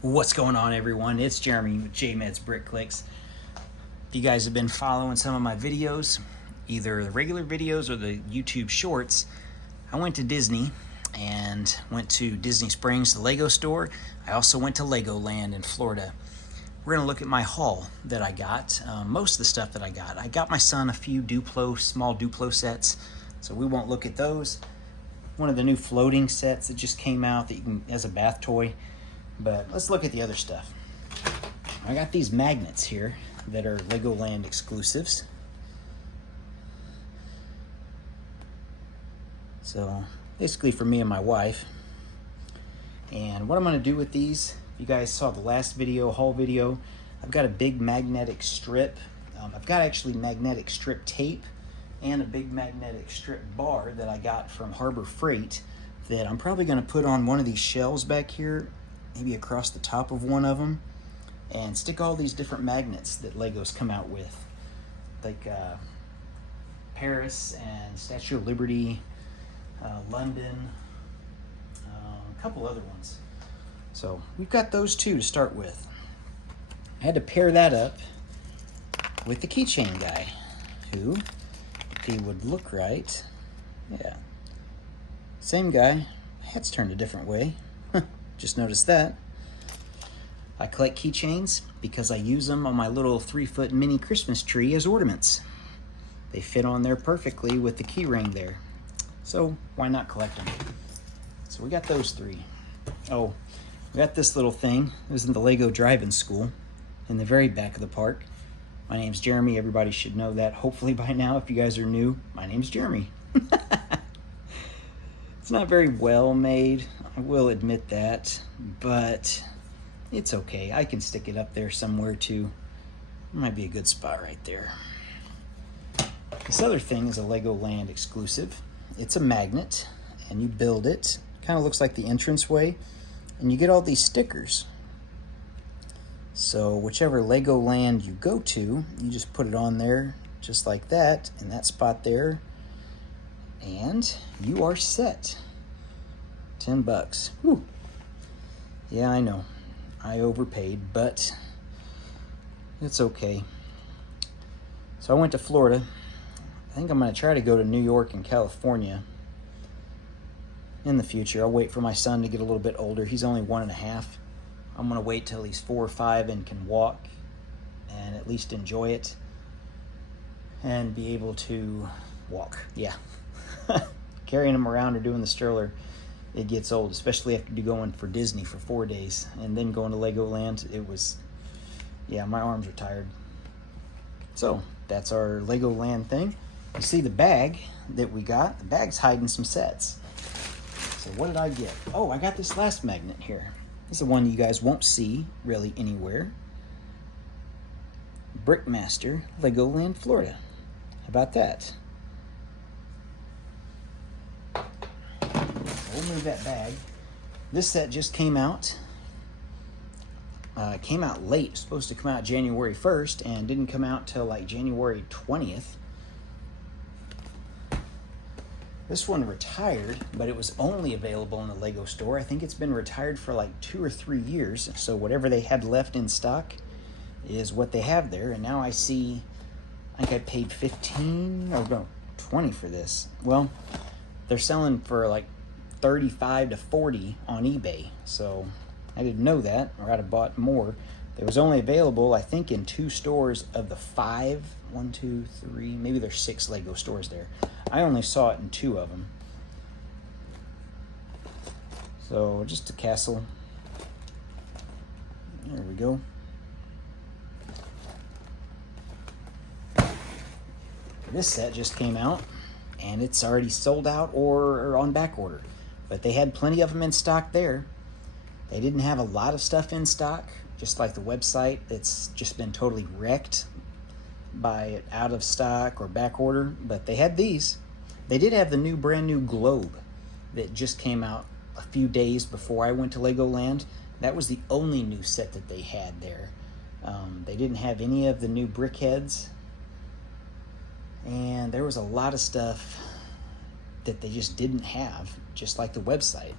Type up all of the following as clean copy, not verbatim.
What's going on, everyone? It's Jeremy with JMed's Brick Clicks. If you guys have been following some of my videos, either the regular videos or the YouTube shorts, I went to Disney and went to Disney Springs, the Lego store. I also went to Legoland in Florida. We're going to look at my haul that I got, most of the stuff that I got. I got my son a few small Duplo sets, so we won't look at those. One of the new floating sets that just came out that you can as a bath toy. But let's look at the other stuff. I got these magnets here that are Legoland exclusives. So basically for me and my wife. And what I'm going to do with these, you guys saw the last video, haul video, I've got a big magnetic strip. I've got actually magnetic strip tape and a big magnetic strip bar that I got from Harbor Freight that I'm probably going to put on one of these shelves back here, maybe across the top of one of them, and stick all these different magnets that Legos come out with, like Paris and Statue of Liberty, London, a couple other ones. So we've got those two to start with. I had to pair that up with the keychain guy, who, if he would look right, yeah, same guy, head's turned a different way. Just noticed that. I collect keychains because I use them on my little 3-foot mini Christmas tree as ornaments. They fit on there perfectly with the key ring there. So why not collect them? So we got those three. Oh, we got this little thing. It was in the Lego Drive-In School in the very back of the park. My name's Jeremy. Everybody should know that hopefully by now. If you guys are new, my name's Jeremy. It's not very well made, I will admit that, but it's okay. I can stick it up there somewhere too. It might be a good spot right there. This other thing is a Legoland exclusive. It's a magnet, and you build it. Kind of looks like the entranceway, and you get all these stickers. So whichever Legoland you go to, you just put it on there just like that, in that spot there, and you are set. $10. Whew. Yeah, I know. I overpaid, but it's okay. So I went to Florida. I think I'm going to try to go to New York and California in the future. I'll wait for my son to get a little bit older. He's only 1.5. I'm going to wait till he's 4 or 5 and can walk and at least enjoy it and be able to walk. Yeah. Carrying him around or doing the stroller, it gets old, especially after going for Disney for 4 days and then going to Legoland. It was, yeah, my arms are tired. So that's our Legoland thing. You see the bag that we got? The bag's hiding some sets. So what did I get? Oh, I got this last magnet here. This is the one you guys won't see really anywhere. Brickmaster, Legoland Florida. How about that? We'll move that bag. This set just came out. It came out late. It was supposed to come out January 1st and didn't come out till like January 20th. This one retired, but it was only available in the Lego store. I think it's been retired for like 2 or 3 years. So whatever they had left in stock is what they have there. And now I see, I think I paid 15 or no, 20 for this. Well, they're selling for like 35 to 40 on eBay. So I didn't know that, or I'd have bought more. It was only available, I think, in 2 stores of the 5. 1, 2, 3, maybe there's 6 Lego stores there. I only saw it in 2 of them. So just a castle. There we go. This set just came out and it's already sold out or on back order. But they had plenty of them in stock there. They didn't have a lot of stuff in stock, just like the website that's just been totally wrecked by out of stock or back order, but they had these. They did have the brand new globe that just came out a few days before I went to Legoland. That was the only new set that they had there. They didn't have any of the new brick heads, and there was a lot of stuff that they just didn't have, just like the website.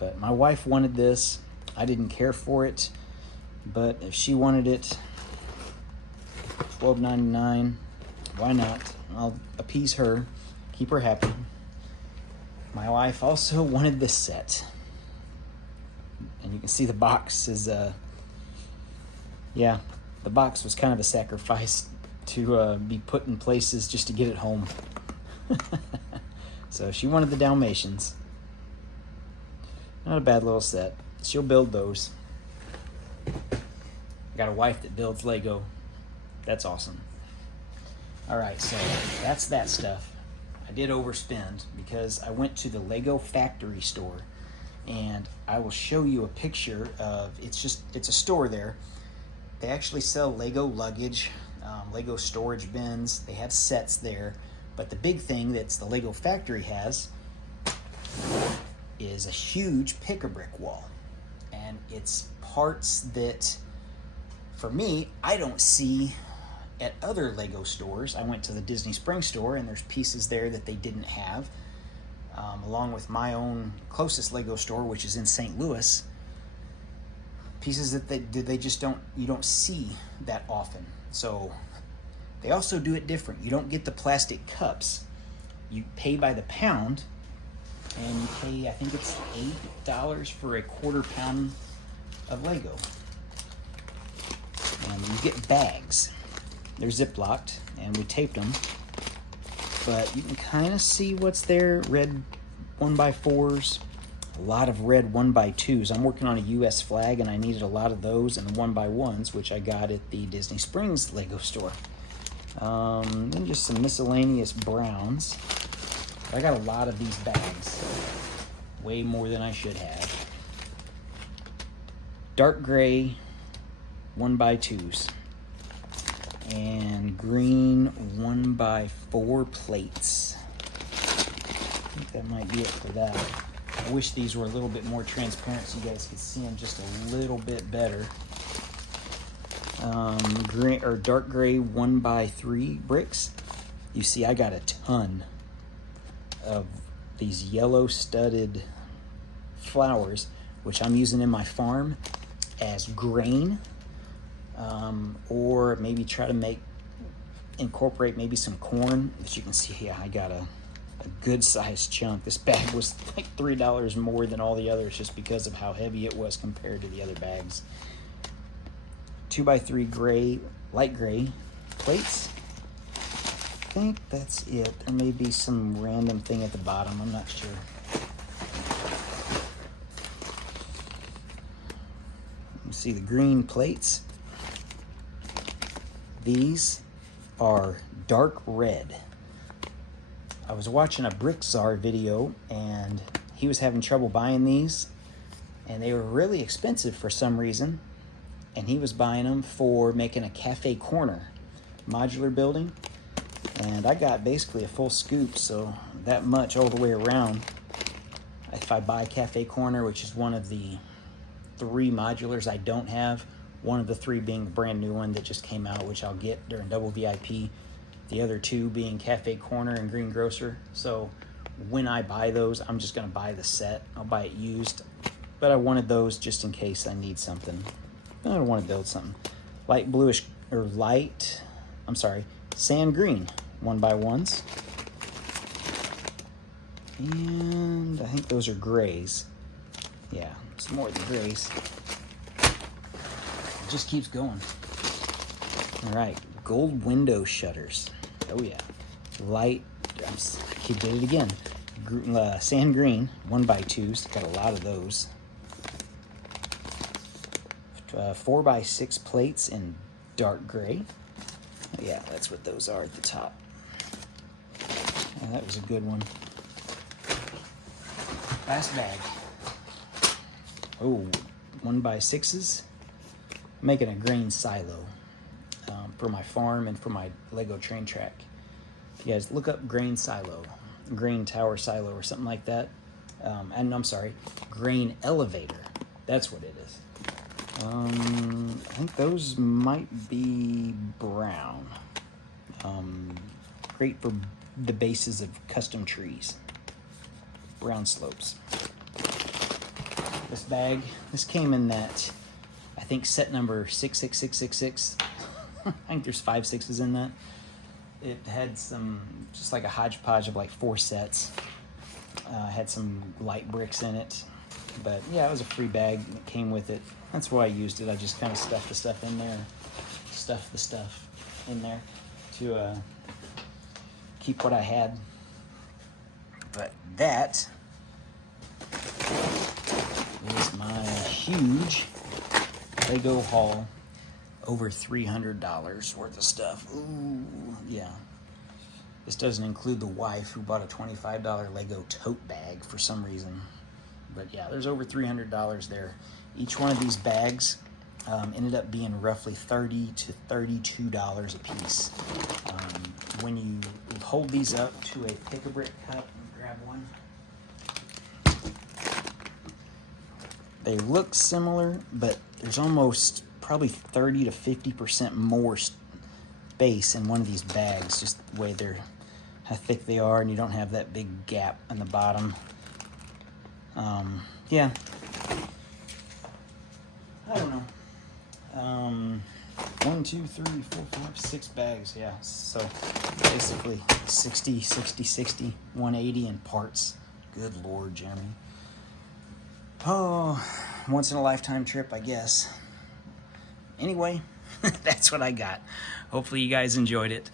But my wife wanted this. I didn't care for it, but if she wanted it, $12.99, why not? I'll appease her, keep her happy. My wife also wanted this set. And you can see the box is, yeah, the box was kind of a sacrifice to be put in places just to get it home. So she wanted the Dalmatians. Not a bad little set. She'll build those. I got a wife that builds Lego. That's awesome. All right, so that's that stuff. I did overspend because I went to the Lego factory store, and I will show you a picture of, it's a store there. They actually sell Lego luggage, Lego storage bins. They have sets there, but the big thing that's the Lego factory has is a huge pick-a-brick wall, and it's parts that, for me, I don't see at other Lego stores. I went to the Disney Springs store, and there's pieces there that they didn't have, along with my own closest Lego store, which is in St. Louis. Pieces that they just you don't see that often. So they also do it different. You don't get the plastic cups. You pay by the pound, and you pay, I think it's $8 for a quarter pound of Lego. And you get bags. They're ziplocked, and we taped them. But you can kind of see what's there. Red 1x4s, a lot of red 1x2s. I'm working on a US flag, and I needed a lot of those, and 1x1s, which I got at the Disney Springs Lego store. Then just some miscellaneous browns. I got a lot of these bags, way more than I should have. Dark gray 1x2s and green 1x4 plates. I think that might be it for that. I wish these were a little bit more transparent so you guys could see them just a little bit better. Green or dark gray 1x3 bricks. You see, I got a ton of these yellow studded flowers, which I'm using in my farm as grain, or maybe try to incorporate maybe some corn. As you can see, yeah, I got a good sized chunk. This bag was like $3 more than all the others just because of how heavy it was compared to the other bags. 2x3 gray, light gray plates. I think that's it. There may be some random thing at the bottom. I'm not sure. You see the green plates. These are dark red. I was watching a Brick Czar video, and he was having trouble buying these, and they were really expensive for some reason, and he was buying them for making a cafe corner modular building. And I got basically a full scoop, so that much all the way around. If I buy Cafe Corner, which is one of the 3 modulars I don't have, one of the 3 being the brand new one that just came out, which I'll get during Double VIP, the other 2 being Cafe Corner and Green Grocer. So when I buy those, I'm just going to buy the set. I'll buy it used, but I wanted those just in case I need something. I don't want to build something. Light bluish, or light, I'm sorry, sand green 1x1s, and I think those are grays. Yeah, it's more than grays. It just keeps going. All right, gold window shutters. Oh yeah, light. I did it again. Sand green 1x2s. Got a lot of those. 4x6 plates in dark gray. Oh, yeah, that's what those are at the top. That was a good one. Last bag. Oh, 1x6s. I'm making a grain silo for my farm and for my Lego train track. You guys look up grain silo, grain tower silo, or something like that. And I'm sorry, grain elevator. That's what it is. I think those might be brown. Great for the bases of custom trees. Brown slopes. This bag, this came in that, I think, set number 66666. I think there's 5 6s in that. It had some, just like a hodgepodge of like 4 sets. Had some light bricks in it. But yeah, it was a free bag that came with it. That's why I used it. I just kind of stuffed the stuff in there. Stuffed the stuff in there to keep what I had. But that is my huge Lego haul. Over $300 worth of stuff. Ooh, yeah. This doesn't include the wife who bought a $25 Lego tote bag for some reason. But yeah, there's over $300 there. Each one of these bags ended up being roughly $30 to $32 a piece. When you hold these up to a pick-a-brick cup, grab one. They look similar, but there's almost probably 30 to 50% more space in one of these bags, just the way how thick they are, and you don't have that big gap in the bottom. Yeah. I don't know. 1, 2, 3, 4, 5, 6 bags. Yeah. So basically 60, 180 in parts. Good Lord, Jeremy. Oh, once in a lifetime trip, I guess. Anyway, that's what I got. Hopefully you guys enjoyed it.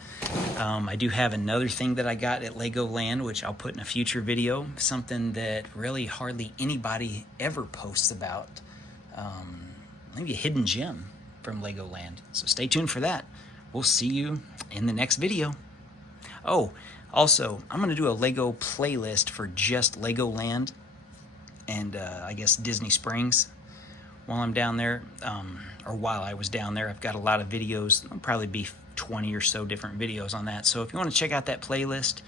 I do have another thing that I got at Legoland, which I'll put in a future video. Something that really hardly anybody ever posts about. Maybe a hidden gem from Legoland. So stay tuned for that. We'll see you in the next video. Oh, also, I'm going to do a Lego playlist for just Legoland and I guess Disney Springs while I'm down there, or while I was down there. I've got a lot of videos. There'll probably be 20 or so different videos on that. So if you want to check out that playlist,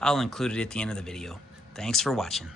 I'll include it at the end of the video. Thanks for watching.